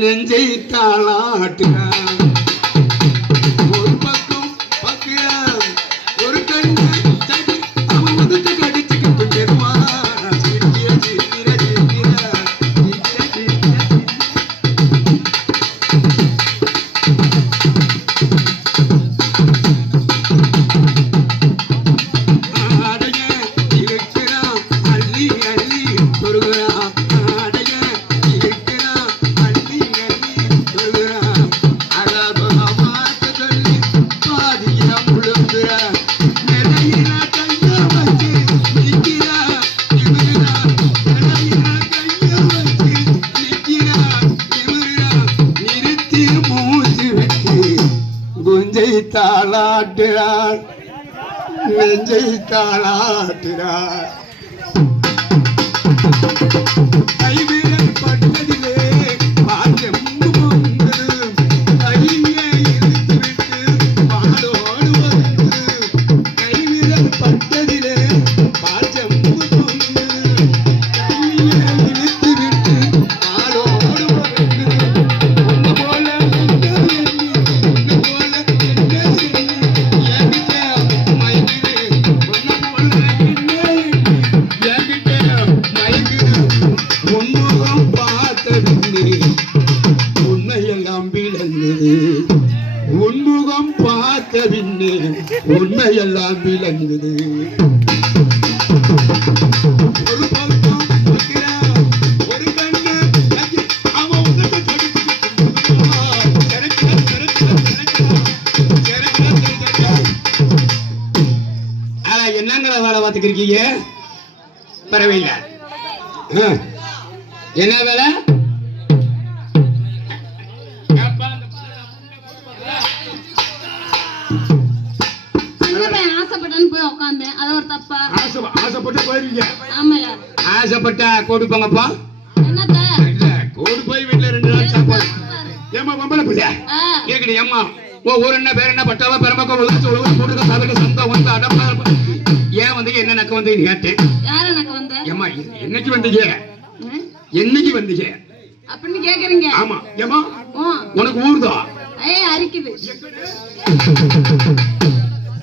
நெஞ்சை தாளாட்டு நெஞ்சை தாளாட்டினார் கைவிரல் உண்மையெல்லாம் விளங்குது ஏமா பொம்பளை பிள்ளை? ஆ, கேக்குது ஏம்மா? ஓ ஊர் என்ன பேர் என்ன பட்டாவா பெருமக்கம் உள்ள உழவு போட்டுக்க சதக சொந்தம் வந்து அடப்பா ஏன் வந்து என்ன நக்க வந்து கேட்டேன். யார எனக்கு வந்த? ஏம்மா என்னைக்கு வந்தீங்க? என்னைக்கு வந்தீங்க? அப்படின்னு கேக்குறீங்க. ஆமா. ஏம்மா? ஓ உனக்கு ஊர்தா? ஏய் அரிக்குது.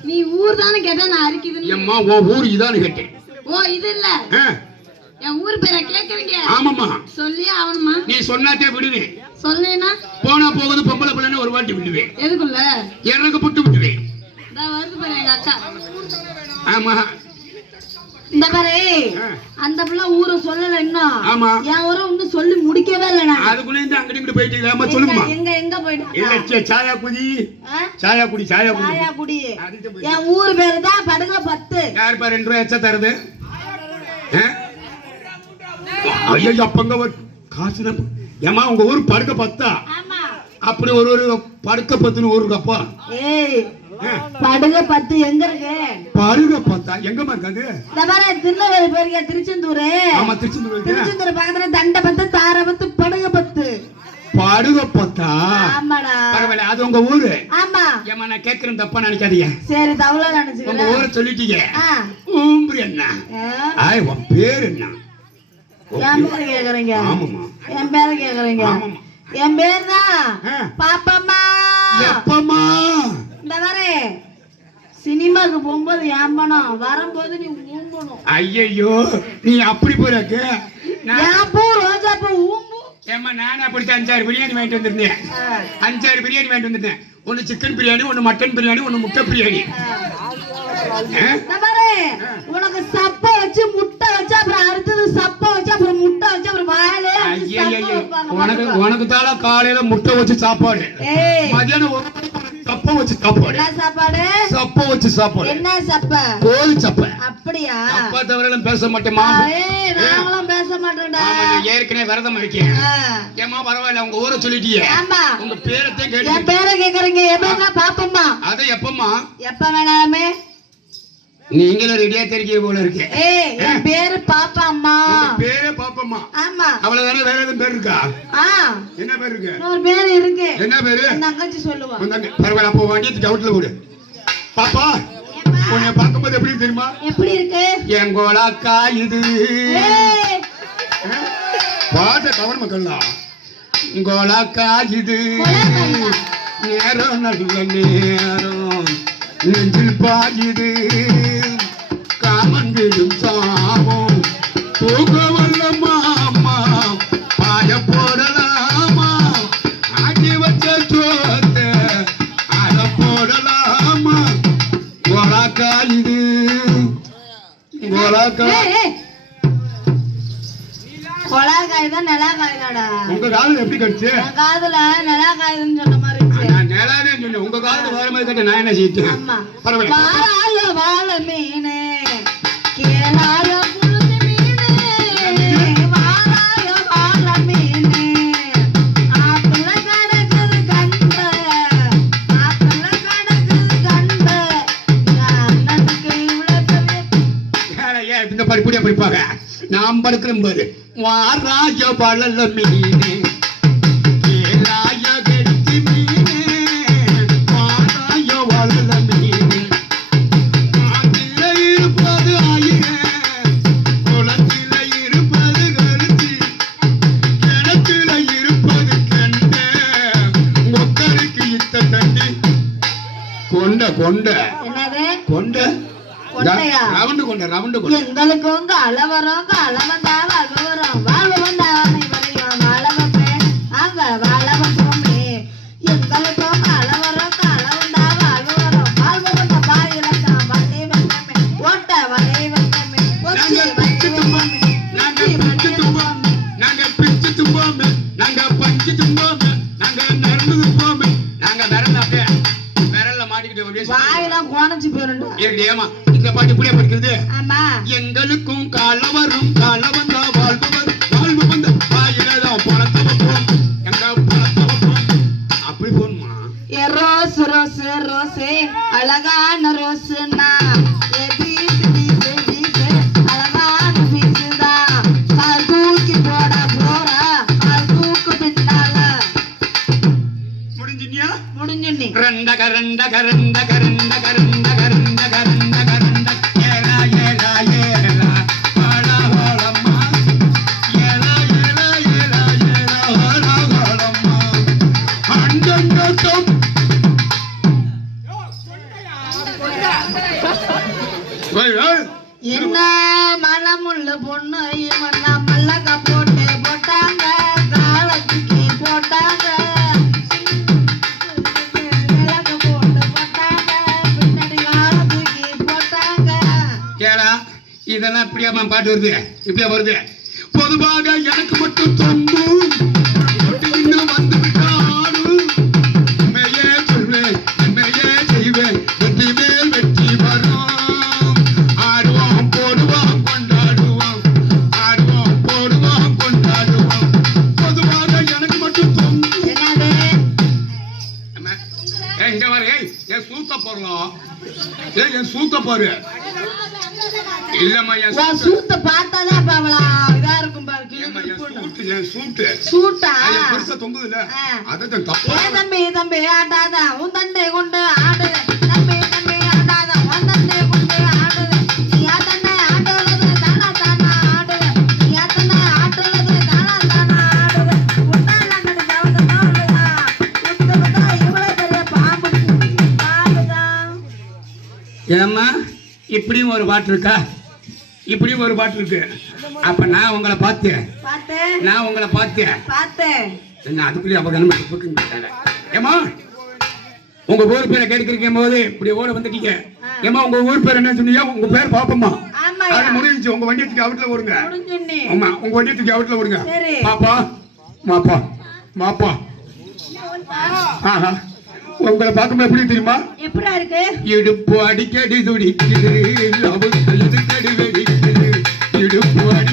நீ ஊர் தானே கேட்டா நான் அரிக்குதுன்னு. ஏம்மா உன் ஊர் இதான்னு கேட்டேன். ஓ இது இல்ல. என் ஊர் பேரை கேக்குறீங்க ஆமாம்மா. சொல்லி ஆகணுமா? நீ சொன்னாத்தே விடுவேன் சொல்லேனா? போனா போகுது பொம்பளை பிள்ளைன்னு ஒரு வாட்டி விடுவேன். எதுக்குள்ள? எனக்கு புட்டு விடுவேன். இந்த வருது பாரு எங்க அக்கா. ஆமா. இந்த பாரு. அந்த பிள்ளை ஊரை சொல்லல இன்னும். ஆமா. என் ஊரை இன்னும் சொல்லி முடிக்கவே இல்லை அதுக்குள்ள இருந்து அங்கிட்டு இங்கிட்டு போயிட்டு ஆமா சொல்லுங்கம்மா எங்க எங்க இல்ல போயிட்டு சே- சாயா குடி சாயா குடி சாயா என் ஊர் பேரு தான் படுக பத்து. யார் பா ரெண்டு ரூபாய் எச்சா தருது? ஐயோ அப்பங்க காசு ஏம்மா உங்க ஊர் படுக்க பத்தா? அப்படி ஒரு ஒரு படுக்க பத்துன்னு ஊரு அப்பா படுக பத்து எங்க இருக்கு? பருக பத்தா? எங்கம்மா இருக்காது திருநெல்வேலி போயிருக்க திருச்செந்தூர்? ஆமா திருச்செந்தூர். திருச்செந்தூர் பக்கத்துல தண்ட பத்து தார பத்து படுக பத்து. பருக பத்தா? ஆமாடா. பரவாயில்ல அது உங்க ஊரு. ஆமா. ஏம்மா நான் கேட்கறேன் தப்பா நினைக்காதீங்க. சரி தவளை உங்க நினைச்சுக்கிறேன் ஊரை சொல்லிட்டீங்க. ஊம்பு என்ன. ஆய் உன் பேர் என்ன? என் பேர்- கேக்குறீங்க. என் பேரு கேக்குறீங்க. என் பேர் தான். பாப்பம்மா. எப்பம்மா? இந்த வரே சினிமாக்கு போகும்போது ஏன் பணம் வரும்போது நீ ஊம்பணும் ஐயையோ நீ அப்படி போறக்கு நான் என் பூ ரோஜா பூ ஊம்பு ஏம்மா நானே அப்படித்தான் அஞ்சாறு பிரியாணி வாங்கிட்டு வந்திருந்தேன். அஞ்சாறு பிரியாணி வாங்கிட்டு வந்திருந்தேன். ஒன்னு சிக்கன் பிரியாணி ஒன்னு மட்டன் பிரியாணி ஒன்னு முட்டை பிரியாணி. உனக்கு சப்ப வச்சு முட்டை வச்சு அப்புறம் அடுத்தது சப்ப வச்சு அப்புறம் முட்டை வச்சு அப்புறம் வாயிலே உனக்கு. உனக்கு தால காலையில முட்டை வச்சு சாப்பாடு. மதியானம் சப்ப வச்சு சாப்பாடு. என்ன சாப்பாடு? சப்ப வச்சு சாப்பாடு. என்ன சப்ப? கோழி சப்ப. அப்படியா? அப்பா தவிர பேச மாட்டேமா நாங்களும் பேச மாட்டோம்டா. ஏற்கனவே விரதம் இருக்கேன். ஏமா பரவாயில்ல உங்க ஊரை சொல்லிட்டீங்க ஆமா உங்க பேரத்தை என் கேட்டு பேரை கேக்குறீங்க. என் பேர் தான் பாப்பம்மா. அதை எப்பம்மா? எப்ப வேணாலுமே. நீங்களும் ரெடியா தெரிக்க போல இருக்கு. என் பேரு பாப்பா அம்மா உங்க பேரே பாப்பம்மா. ஆமா. அவ்வளவுதானே வேற எதுவும் பேர் இருக்கா? ஆ. என்ன பேர் இருக்கு? இன்னொரு பேர் இருக்கு. என்ன பேரு? தங்கச்சி சொல்லுவா. பரவாயில்ல அப்போ வண்டியை டவுட்ல விடு. பாப்பா உன்னை பார்க்கும்போது எப்படி தெரியுமா? எப்படி இருக்கு? என் கோலாக்கா இது. பாட்ட கவன மக்கள்லாம் கோலாக்காயுது கொலைக்காயுதா? நேரம் நல்ல நேரம். நெஞ்சில் பாயுது. விடும் சாமம் தூக்க வல்ல மாமா பாய போடலாமா? ஆக்கி வச்ச சோத்த அத போடலாமா? கோலாக்கா ஏய், ஏய். கொலைக்காயுதா நிலக்காயுதாடா உங்க காலம் எப்படி கடிச்சு? என் காதுல நிலக்காயுதுன்னு சொன்ன மாதிரி இருந்துச்சு. நான் சொன்னேன். உங்க காலத்து வர மாதிரி கேட்ட நான் என்ன செய்யட்டேன் பரவாயில்ல. வாழ மீனு. ஆயிரே குளத்தில இருப்பது கருத்தி. கிணத்துல இருப்பது கண்டே கொண்ட கொண்ட. கொண்டையா? ரவுண்டு கொண்ட ரவுண்டு கொண்ட. எங்களுக்கு உங்க அளவரம் அளவந்தா வாழ்வரம் வாழ்வந்தா வரையும் வாழ வைப்பேன் அங்க வாழ வைப்போமே எங்களுக்கு உங்க அளவரம் அளவந்தா வாழ்வரம் வாழ்வந்த பாயிலக்கா வழி வைப்பேமே ஓட்ட வழி வைப்பேமே ஒச்சி வழி வைப்பேமே நாங்க பிச்சு தும்போமே நாங்க பிச்சு தும்போமே நாங்க பஞ்சு தும்போமே நாங்க தும்போமே. நாங்க விரல் அப்படியே விரல்ல மாட்டிக்கிட்டு அப்படியே வாயெல்லாம் குணச்சு இருக்கு ஏமா இந்த பாட்டு இப்படியே படிக்கிறது? எங்களுக்கும் காலவரும் காலவந்தா வாழ்வு வரும் வாழ்வு வந்த வாயிலதான் பணத்தை வைப்போம் எங்க பணத்தை வைப்போம் அப்படி போகணுமா ரோஸ் ரோஸ் ரோஸே அழகான ரோஸ்னா ஏ பீஸ் பீஸ் பீஸ் இதெல்லாம் இப்படியாமா பாட்டு வருது? இப்படியா வருது? பொதுவாக எனக்கு மட்டும் ஏய் என் சூத்த போறோம் ஏய் என் சூத்த போரு. இல்லம்மா சூத்த பார்த்தாதான் அப்ப அவளா இதா இருக்கும் பாரு கீழே ஏம்மா, என் போட்டு. சூட்டு என் சூட்டு? சூட்டா? அது என் பெருசா தொங்குதுல்ல. ஆ. அதுதான் தப்பா. ஏ தம்பி தம்பி ஆட்டாத. உன் தண்டை கொண்டு ஆடு. தம்பி தம்பி ஆட்டாத. உன் தண்டை கொண்டு ஆடுது ஏம்மா இப்படியும் ஒரு பாட்டு இருக்கா இப்படியும் ஒரு பாட்டு இருக்கு. அப்ப நான் உங்களை பார்த்தேன். பார்த்து நான் உங்களை பார்த்தேன். பார்த்து என்ன அதுக்குள்ளே அப்ப ஏமா உங்க ஊர் பேரை கேட்கிறீங்க போது இப்படி ஓட வந்துட்டீங்க. ஏமா உங்க ஊர் பேர் என்ன சொன்னீங்க? உங்க பேர் பாப்பம்மா. அது முடிஞ்சுச்சு. உங்க வண்டியை தூக்கி அவுட்ல முடிஞ்சுண்ணே. ஆமா உங்க வண்டியை தூக்கி அவுட்ல ஓடுங்க. சரி. பாப்பா மாப்பா மாப்பா. ஆஹா. உங்களை பார்க்கும்போது எப்படி தெரியுமா? எப்படா இருக்கு? இடுப்பு அடிக்கடி துடிக்குது எதுக்கடி வெடிக்குது இடுப்பு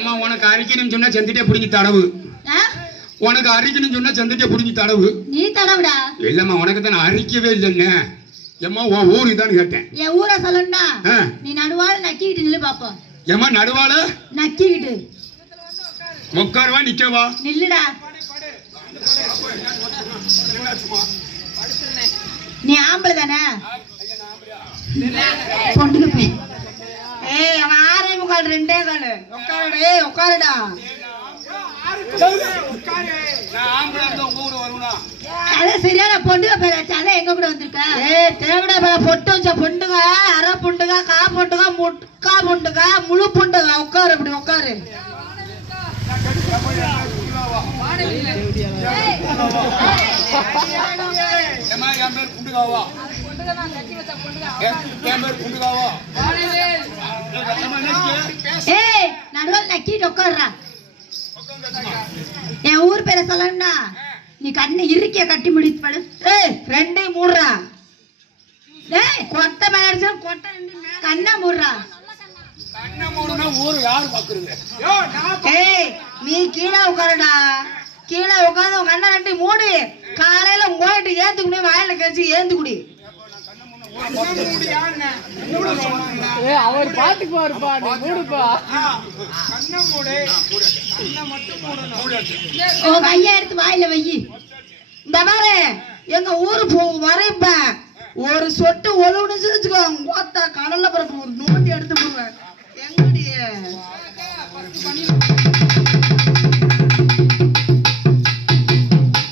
ஏம்மா உனக்கு அரிக்கணும்னு சொன்னா செந்துட்டே பிடிங்கி தடவு? உனக்கு அரிக்கணும்னு சொன்னா செந்துட்டே பிடிங்கி தடவு. நீ தடவுடா. இல்லம்மா உனக்கு தான் அரிக்கவே இல்லைன்னு. ஏம்மா உன் ஊர் இதான்னு கேட்டேன். என் ஊரை சொல்லணும்னா. நீ நடுவால நக்கிக்கிட்டு நில்லு பாப்போம். ஏம்மா நடுவால நக்கிக்கிட்டு. உட்காருவா நிக்கவா? நில்லுடா. நீ ஆம்பளை தானே? பொண்டுக்கு போய். ஏய் அவன் ஆறே முக்கால் ரெண்டே காலு உட்காருடா ஏய் உட்காருடா அது சரியான பொண்டுக பேராச்சு அதான் எங்க கூட வந்திருக்க ஏய் தேவடா பேர பொட்டு வச்ச பொண்டுக அரை பொண்டுக கா பொண்டுக பொண்டுக முழு பொண்டுக உட்காரு இப்படி உட்காரு ஏம்மா என் பேர் குண்டுகாவா என் பேர் குண்டுகாவா ஏய் நடுவில் நக்கிட்டு உட்காருடா. என் ஊர் பேரை சொல்லணும்னா நீ கண்ணு இருக்கிய கட்டி முடித்து படு. ஏய் ரெண்டையும் மூடுறா. ஏய் கொட்டை மேல அடிச்சா கொட்டை கண்ணை மூடுறா. ஏய் நீ கீழே உட்காருடா. கீழே உட்காந்து உங்க அண்ணன் ரெண்டு மூடு. காலையில உங்கள்கிட்ட ஏத்துக்குடி வாயில கழிச்சு ஏந்து அவர் பாத்துக்குவாருப்பா நீ மூடுப்பா. உன் கையை எடுத்து வாயில வை. இந்த மாதிரி எங்க ஊரு போ வரைப்ப. ஒரு சொட்டு ஒழுவுன்னு வச்சுக்கோ ஓத்தா கடல்ல பிறகு ஒரு நோண்டி எடுத்து போடுவேன் எங்கடி?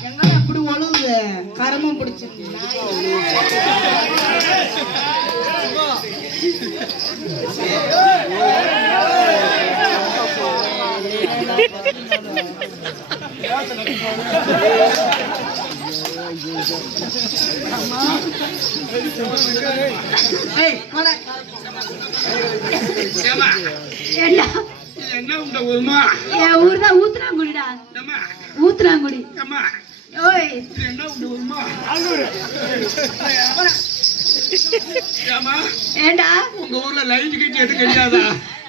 எங்க அப்படி ஒழுவுது கரமும் பிடிச்சிருக்கு ஏய் போடா. ஏம்மா ஏண்டா, இது என்ன உண்ட என் ஊர் தான் ஊத்துறாங்குடிடா ஊத்துறாங்குடி என்ன உண்ட ஏண்டா? உங்க ஊர்ல லைட் கிட்ட எது கிடையாதா?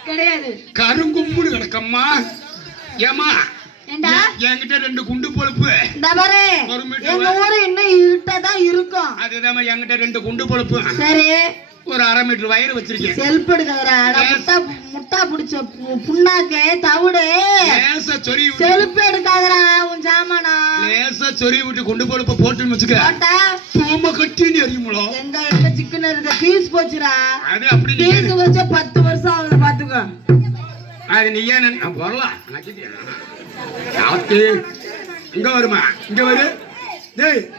கிடையாது. கருங்கும்முன்னு கிடக்கம்மா. ஏண்டா? என்கிட்ட ரெண்டு குண்டு பொழுப்பு. எங்க ஊரு இன்னும் இருட்டதான் இருக்கும். அதுதான் என்கிட்ட ரெண்டு குண்டு பொழுப்பு. சரி. ஒரு அரை மீட்டர் வயிறு வச்சிருக்கேன். செல்ஃப் எடுக்கிறா முட்டா முட்டா புடிச்ச புண்ணாக்கு தவிடு. லேசா சொறி செல்ஃப் எடுக்காதடா உன் சாமானா லேசா சொறி விட்டு குண்டு பொழுப்ப போட்டுன்னு வச்சுக்க. போட்டா. தூம கட்டின்னு எரியுமோ எங்க எங்க சிக்கன் இருக்க? பீஸ் போச்சுடா. அது அப்படி நீ பீஸ் வச்ச பத்து வருஷம் ஆகுது பாத்துக்கோ. அது நீ நினை- வரலாம் நக்கிட்டியா? இங்க வருமா? இங்க வரு. டேய்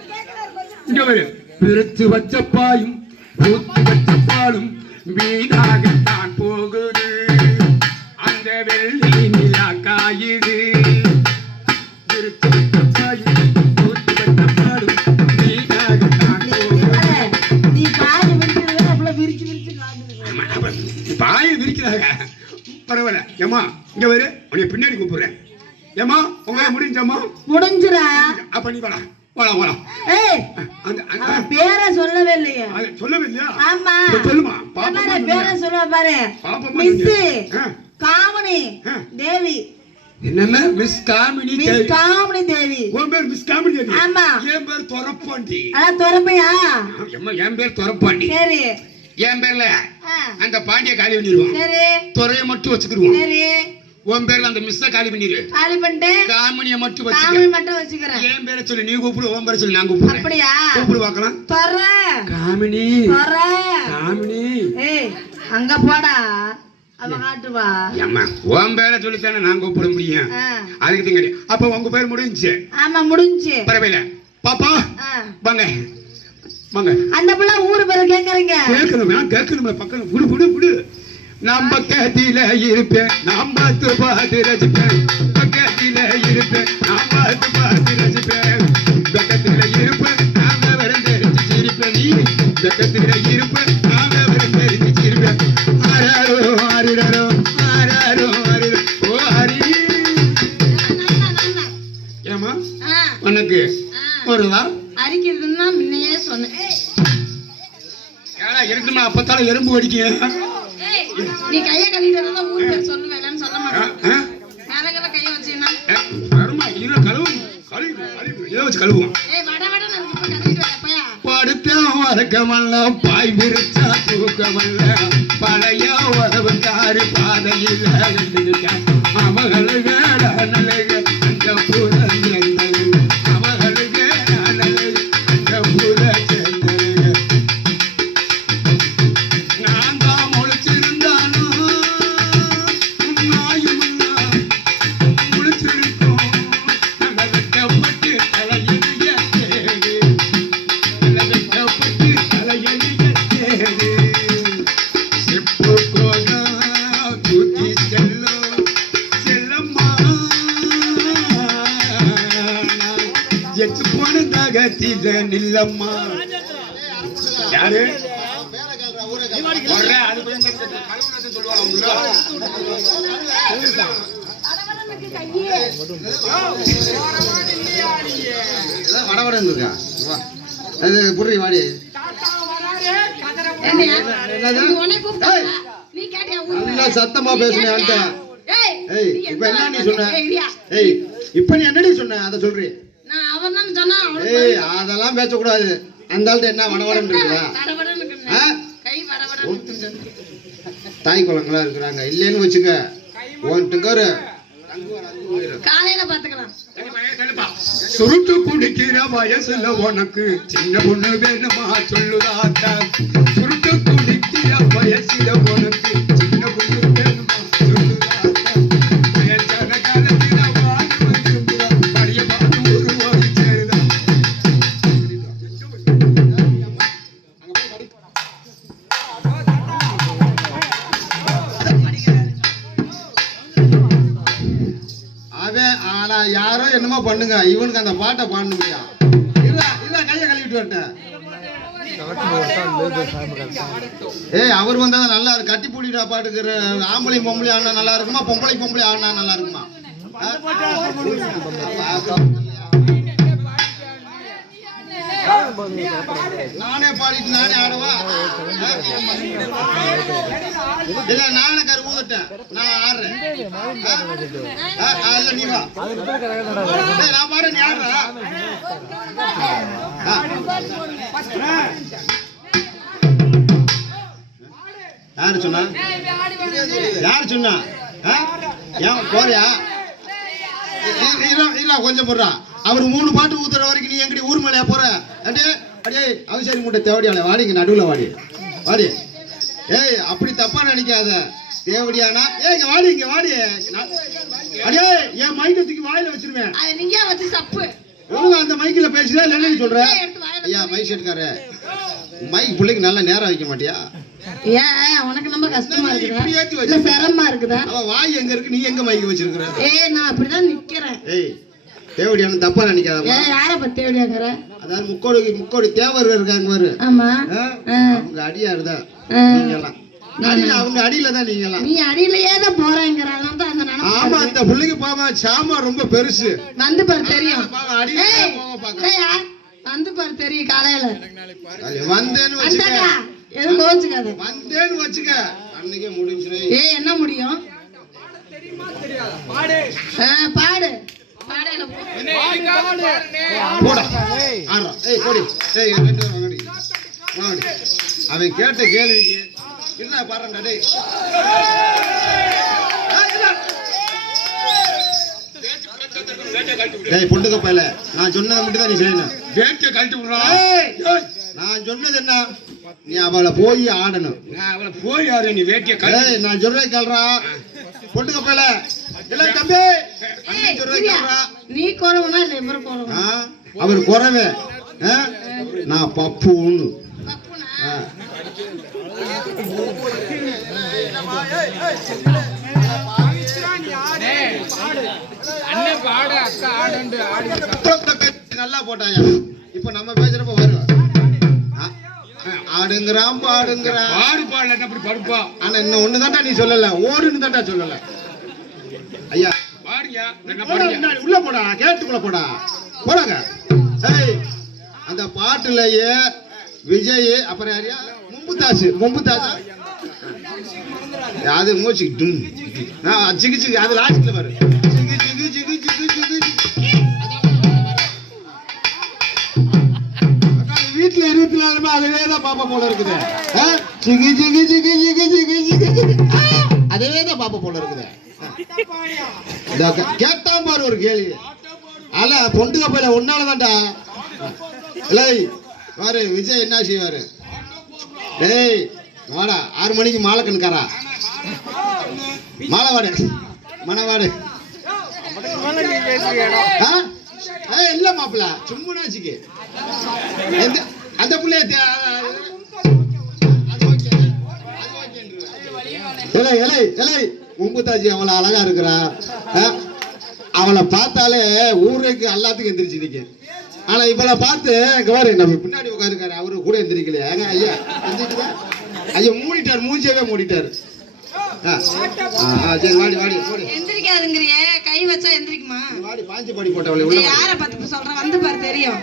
இங்க வரு. பிரிச்சு வச்ச பாயும் ஊத்து பாலும் வீணாகத்தான் போகுது. அந்த வெள்ளி நிலா காயுது. பாயை விரிக்கிறாங்க. பரவாயில்ல. ஏமா இங்க வரு. உன்னை பின்னாடி கூப்பிடுறேன். ஏமா உங்க முடிஞ்சம்மா முடிஞ்சுடா. அப்ப நீ வாடா. அந்த- அவன் பேரை சொல்லவே இல்லையே. சொல்லவே இல்லையா? ஆமா. சொல்லுமா. பாப்பா பாரு, சொல்லுவா பாரு. மிஸ் ஆ. ஆ. தேவி. என்னம்மா? Miss Kamini miss Kamini Devi. உன் பேர் மிஸ் காமினி தேவி? ஆமா. என் பேர் துறப்பாண்டி அதான் துறப்பையா அம்மா என் பேர் துறப்பாண்டி சரி. என் பேர்ல ஆ, அந்த பாண்டிய காலி பண்ணிடுவோம் சரி. துறையை மட்டும் வச்சுக்கிடுவோம் சரி. உன் பேர்ல அந்த மிஸ்ஸ காலி பண்ணிடு காலி பண்ணிட்டு காமினிய மட்டும் வச்சுக்க. காமனி மட்டும் வச்சுக்கிறேன். என் பேரை சொல்லி நீ கூப்பிடு உன் பேரை சொல்லி நான் கூப்பிடுறேன். அப்படியா? கூப்பிடு பார்க்கலாம். துற காமினி. துற காமினி. ஏய் அங்க போடா. அவ காட்டுவா. அம்மா உன் பேரை சொல்லித்தானே நான் கூப்பிட முடியும். அதுக்கு அப்ப உங்க பேர் முடிஞ்சுச்சு. ஆமா முடிஞ்சு பரவாயில்ல. பாப்பா வாங்க. வாங்க. அந்த பிள்ளை ஊரு பேரு கேக்குறீங்க. கேட்கணும் கேட்கணுமே பக்கம் விடு விடு விடு. நான் பக்கத்தில இருப்பேன். நான் பார்த்து பார்த்து ரசிப்பேன். பக்கத்தில இருப்பேன். நான் பார்த்து பார்த்து ரசிப்பேன். பக்கத்தில இருப்பேன். நான் விவரம் தெரிஞ்சு சிரிப்பேன் நீ. பக்கத்தில இருப்பேன். நான் விவரம் தெரிஞ்சு சிரிப்பேன். ஆறாரோ ஆறிடரோ ஆறாரோ ஓ ஹரி ஏமா உனக்கு வருதா அரிக்கிறதுன்னா முன்னையே சொன்னேன். ஏடா இருக்குமா அப்பத்தால எறும்பு வடிக்க நீ கைய கழுவிட்டு ஊர் பேர் சொல்லுவேன்னு சொல்ல ஆ, மாட்டேன் ஆ, மேலகல கைய வச்சீங்கன்னா ஆ, வருமா இரு கழுவு கழுவு கழுவு இதை வச்சு கழுவுவோம். ஏய் வட வட நான் இப்ப கழுவிட்டு வரேன் பையா. படுத்த வரக்கமல்ல பாய் விரிச்சா தூக்கமல்ல பழைய உறவுக்காரு பாதையில் அவர்களுக்கு நீ உன்னை கூப்பிட்டாங்க. ஏய். நீ கேட்டியா ஊர் நல்லா? சத்தமா நீ பேசுனேன் இப்ப என்ன நீ சொன்ன? கேட்டியா? இரியா. ஏய் இப்ப நீ என்னடி சொன்ன? அதை சொல்றி. ஏய் அதெல்லாம் பேசக்கூடாது. அந்த ஆள்கிட்ட என்ன வடவடன் இருக்குதா. தாய் குளங்களா இருக்கிறாங்க. இல்லைன்னு வச்சுக்க. பாத்துக்கலாம். சுருட்டு குடிக்கிற வயசுல உனக்கு சின்ன பொண்ணு வேணுமா? சொல்லுதாத்த சுருட்டு குடிக்கிற வயசுல உனக்கு பண்ணுங்க அந்த பாட்டை பாட முடியும் இல்ல இல்ல கையை கழுவிட்டு வரட்டேன். ஏய் அவர் வந்தா நல்லா இருக்கு. கட்டி பூடிடா பாட்டுக்கிற ஆம்பளை பொம்பளை ஆடினா நல்லா இருக்குமா? பொம்பளை பொம்பளை ஆடினா நல்லா இருக்குமா? நானே பாடிட்டு நானே ஆடவா? இல்ல நானே கரு ஊதட்டேன். நான் ஆடுறேன். இல்ல நீ வா. நான் பாரு நீ ஆடுற. யாரு சொன்னா? யாரு சொன்னா? ஏன் போறியா? இல்ல கொஞ்சம் போடுறான் அவர் மூணு பாட்டு ஊத்துற வரைக்கும் நீ எங்கடி ஊர் மேலையா போற? அடே அடே அவசரி மூட்டை தேவடியால வாடிங்க நடுவுல வாடி. வாடி. ஏய் அப்படி தப்பா நினைக்காத. தேவடியானா? ஏய் இங்க வாடி இங்க வாடி. அடே என் மைக்கை தூக்கி வாயில வச்சிருவேன். அதை நீங்க வச்சு சப்பு? ஒழுங்கா அந்த மைக்கில் பேசுறியா இல்லை என்னன்னு சொல்ற? ஐயா மைக் செட்காரு மைக் பிள்ளைக்கு நல்ல நேரம் வைக்க மாட்டியா? ஏன் உனக்கு ரொம்ப கஷ்டமா வச்சிருக்க. சிரமமா இருக்குதா? அவன் வாய் எங்க இருக்கு நீ எங்க மைக் வச்சிருக்கிற? ஏய் நான் அப்படிதான் நிக்கிறேன். ஏய் தேவடியான தப்பா நினைக்காதம்மா. ஏன் யார பத்தி எப்படியாங்கிற அதாவது முக்கோடி முக்கோடி தேவர் இருக்காங்க பாரு. ஆமா. அவங்க அடியா இருந்தா. நீங்கலாம் அடியில அவங்க அடியில தான் நீங்கலாம் நீ அடியிலேயே தான் போறேங்கிற அதனால தான் அந்த ஆமா நினைப்பு அந்த பிள்ளைக்கு பாமா சாமா ரொம்ப பெருசு. வந்து பாரு தெரியும். அடியில போக பாக்க ஏய்யா, வந்து பாரு தெரியும் காலையில. வந்தேன்னு வச்சுக்க. எதுவும் கோச்சுக்காத. வந்தேன்னு வச்சுக்க. அன்னைக்கே ஏய் என்ன முடியும்? பாடு. போடா. அவன் கேட்ட கேள்விக்கு என்ன பாடுறா டேய். ஏய், இல்ல. டேய் பொண்ணுக்க பையல நான் சொன்னதை மட்டும் தான் நீ செய்யணும். வேட்டியை கழட்டி விடுறா. நான் சொன்னது என்ன? நீ அவளை போய் ஆடணும். நான் அவளை போய் யாரு நீ ஏய் நான் சொல்றதை கேள்றா பொண்ணுக்க பையல இல்ல தம்பி. நீ குறவுனா இல்ல இவரு குறவு அவர் குறவே. ஆ? நான் பப்புன்னு. நல்லா போட்டாயா? இப்ப நம்ம பேசுறப்ப வருவா. ஆடுங்கிறான் பாடுங்கிறான். பாடு பாடல அப்படி படுப்பா. ஆனா இன்னும் ஒண்ணுதான்டா நீ சொல்லல. ஓடுன்னு தான்டா சொல்லல. ஐயா உள்ள போடா கேட்டுக்குள்ள போடா போடாங்க ஏய் அந்த பாட்டுலயே விஜய் அப்புறம் யாரையா மும்புத்தாசு மும்புத்தாசு அது மூச்சு டும் ஜிகு ஜிகு அது லாஸ்ட்ல ஜிகு ஜிகு ஜிகு ஜிகு. அக்கா, நீ வீட்டுல இருக்கிறாலுமே அதுவே தான் பாப்பா போல இருக்குது ஜிகு ஜிகு ஜிகு ஜிகு ஜிகு. ஆ, அதுவே தான் பாப்பா போல இருக்குது கேட்டா பாரு ஒரு கேள்வி. அல்ல பொண்டுக போயில உன்னால தான்டா இல்லை பாரு விஜய் என்ன செய்வாரு? டேய் வாடா ஆறு மணிக்கு மாலை கண்காரா மாலை வாடு மனவாடு ஆ? இல்ல மாப்பிள சும்முனாச்சுக்கு எந்த அந்த புள்ளைய இலை இலை இலை மும்புத்தாஜி அவளை அழகா இருக்கிறா? அவளை பார்த்தாலே ஊருக்கு எல்லாத்துக்கும் எந்திரிச்சு நிக்க ஆனா இவளை பார்த்து பாரு நம்ம பின்னாடி உட்காருக்காரு அவரு கூட எந்திரிக்கலையா. ஏங்க ஐயா ஐயா மூடிட்டார் மூஞ்சியவே மூடிட்டார். சரி வாடி வாடி போடு. எந்திரிக்காதுங்கிறியே. கை வச்சா எந்திரிக்குமா? வாடி பாஞ்சு பாடி போட்டவளை உள்ள ஏய், வாடி. யார பார்த்து சொல்ற? வந்து பாரு தெரியும்.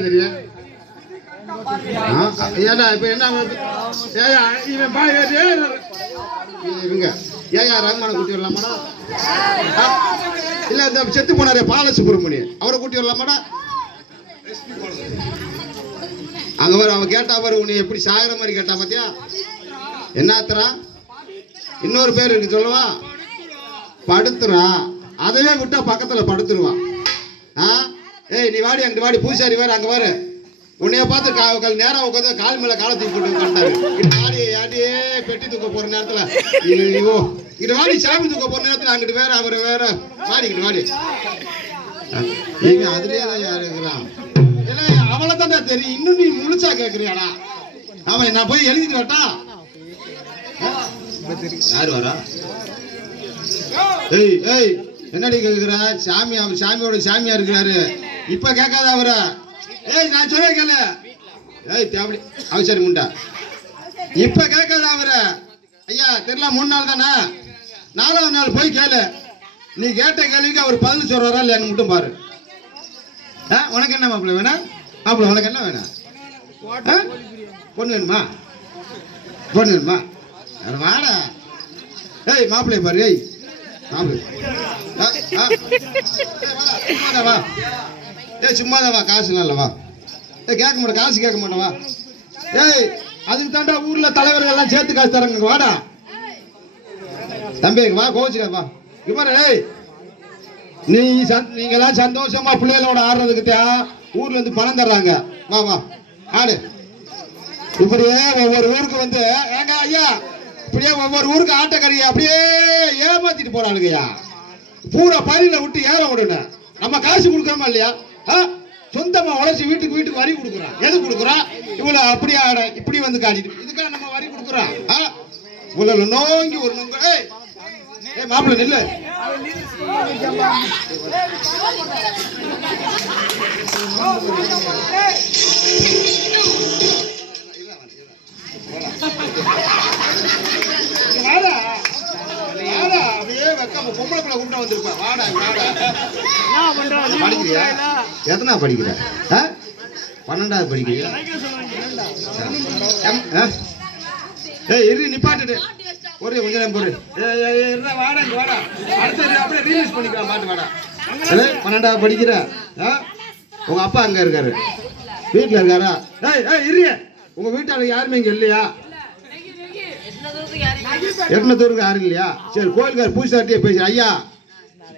இருக்கு தெரியும் ஆ, ஏன்டா இப்ப என்ன வந்து- ஏய்யா, இவன் பா- ஏய், ஏயா ரங்கமான கூட்டி வரலாமாடா? இல்லை இந்த செத்து போனாரே பாலசுப்ரமணியன் அவரை கூட்டி வரலாமாடா? அங்க வர அவன் கேட்டா பாரு உன்னை எப்படி சாகிற மாதிரி கேட்டா பாத்தியா? என்ன ஆத்துறா இன்னொரு பேர் இருக்கு சொல்லவா? படுத்துறா அதையே விட்டா பக்கத்தில் படுத்துருவான். ஆ? ஏய் நீ வாடி அங்கே வாடி பூசாரி வேற அங்கே வர. உன்னைய பார்த்து கா கால் நேரம் உட்காந்து கால் மேல காலை தூக்கி போட்டு உட்காந்துட்டாரு இது வாடி யாடியே பெட்டி தூக்க போற நேரத்துல. இது ஐயோ வாடி சாமி தூக்க போற நேரத்துல அங்கிட்டு வேற அவர் வேற. வாடிக்கிட்டு வாடி. இவன் அதுலயே தான் யாரு இருக்கிறான்? இல்ல அவளை தான் தெரியும். இன்னும் நீ முழுச்சா கேக்குறியாடா? அவன் நான் போய் எழுதிட்டு வரட்டா? யாரு வரா? ஏய் ஏய் என்னடி கேக்குற? சாமி அவர் சாமியோட சாமியா இருக்கிறாரு. இப்ப கேட்காத அவரு. ஏய் நான் சொல்ல கேளு. ஏய் தேவடி அவசரி முண்டா. இப்ப கேட்காத அவரு. ஐயா தெரியல மூணு நாள் தானே? நாலாவது நாள் போய் கேளு. நீ கேட்ட கேள்விக்கு அவர் பதில் சொல்றாரா இல்லையான்னு மட்டும் பாரு. ஆ, உனக்கு என்ன மாப்பிள்ள வேணும்? மாப்பிள்ள உனக்கு என்ன வேணும்? பொண்ணு வேணுமா? பொண்ணு வேணுமா? வாடா. ஏய் மாப்பிள்ளை பாரு ஏய். மாப்பிள்ளை. ஆ, ஆ. வாடா, வா ஏய் சும்மாதான் வா காசு நல்லவா ஏ கேட்க மாட்டேன் காசு கேட்க மாட்டேவா ஏய் அதுக்கு தாண்டா ஊர்ல தலைவர்கள் எல்லாம் சேர்த்து காசு தரங்க வாடா. தம்பி வா கோச்சுக்க வா. ஏய். நீ நீங்களாம் சந்தோஷமா பிள்ளைகளோட ஆடுறதுக்கு ஊர்ல இருந்து பணம் தர்றாங்க. வா வா. ஆடு. இப்படியே ஒவ்வொரு ஊருக்கு வந்து ஏங்க ஐயா இப்படியே ஒவ்வொரு ஊருக்கு ஆட்டக்கறியை அப்படியே ஏமாத்திட்டு போறாளுங்கய்யா. பூரா பயிரில விட்டு ஏற விடணும். நம்ம காசு கொடுக்குறோமா இல்லையா? சொந்தமா உழைச்சி வீட்டுக்கு வீட்டுக்கு வரி கொடுக்குறான் எது கொடுக்குறான் இவ்வளவு அப்படி ஆட இப்படி வந்து காட்டிட்டு. இதுக்காக நம்ம வரி கொடுக்குறோம் ஆ? இவ்வளவு நோங்கி ஒரு நொங்க ஏய் ஏய் மாப்பிள்ளை நில்லு. வாடா வாடா அப்படியே வெக்காம பொம்பளை பிள்ளை கூப்பிட்டு வந்திருப்பா. வாடா வாடா. படிக்கிறியா? எத்தனா படிக்கிற? ஆ? பன்னெண்டாவது படிக்கிறியா? எம், ஆ? ஏய் இரு நிப்பாட்டுட்டு ஒரு கொஞ்ச நேரம் பொறு வாடா வாடா. அடுத்த அப்படியே பண்ணிக்கலாம் பாட்டு வாடா. ஏய், பன்னெண்டாவது படிக்கிற? ஆ? உங்க அப்பா அங்க இருக்காரு. வீட்டில் இருக்காரா? ஏய் ஏய் இரு. உங்க வீட்டாளுக்கு யாருமே இங்க இல்லையா? எட்நூத்தூருக்கு யாரும் இல்லையா? சரி கோயிலுக்கார் பூசாட்டியே பேசி ஐயா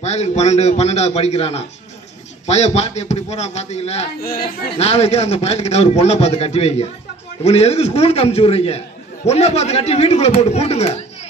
பையனுக்கு பன்னெண்டு பன்னெண்டாவது படிக்கிறானா? பையன் பாட்டு எப்படி போறான் பாத்தீங்களா? நாளைக்கு அந்த பையனுக்கு ஒரு பொண்ணை பார்த்து கட்டி வைங்க. இவனை எதுக்கு ஸ்கூலுக்கு அனுப்பிச்சு விடுறீங்க? பொண்ணை பார்த்து கட்டி வீட்டுக்குள்ள போட்டு கூட்டுங்க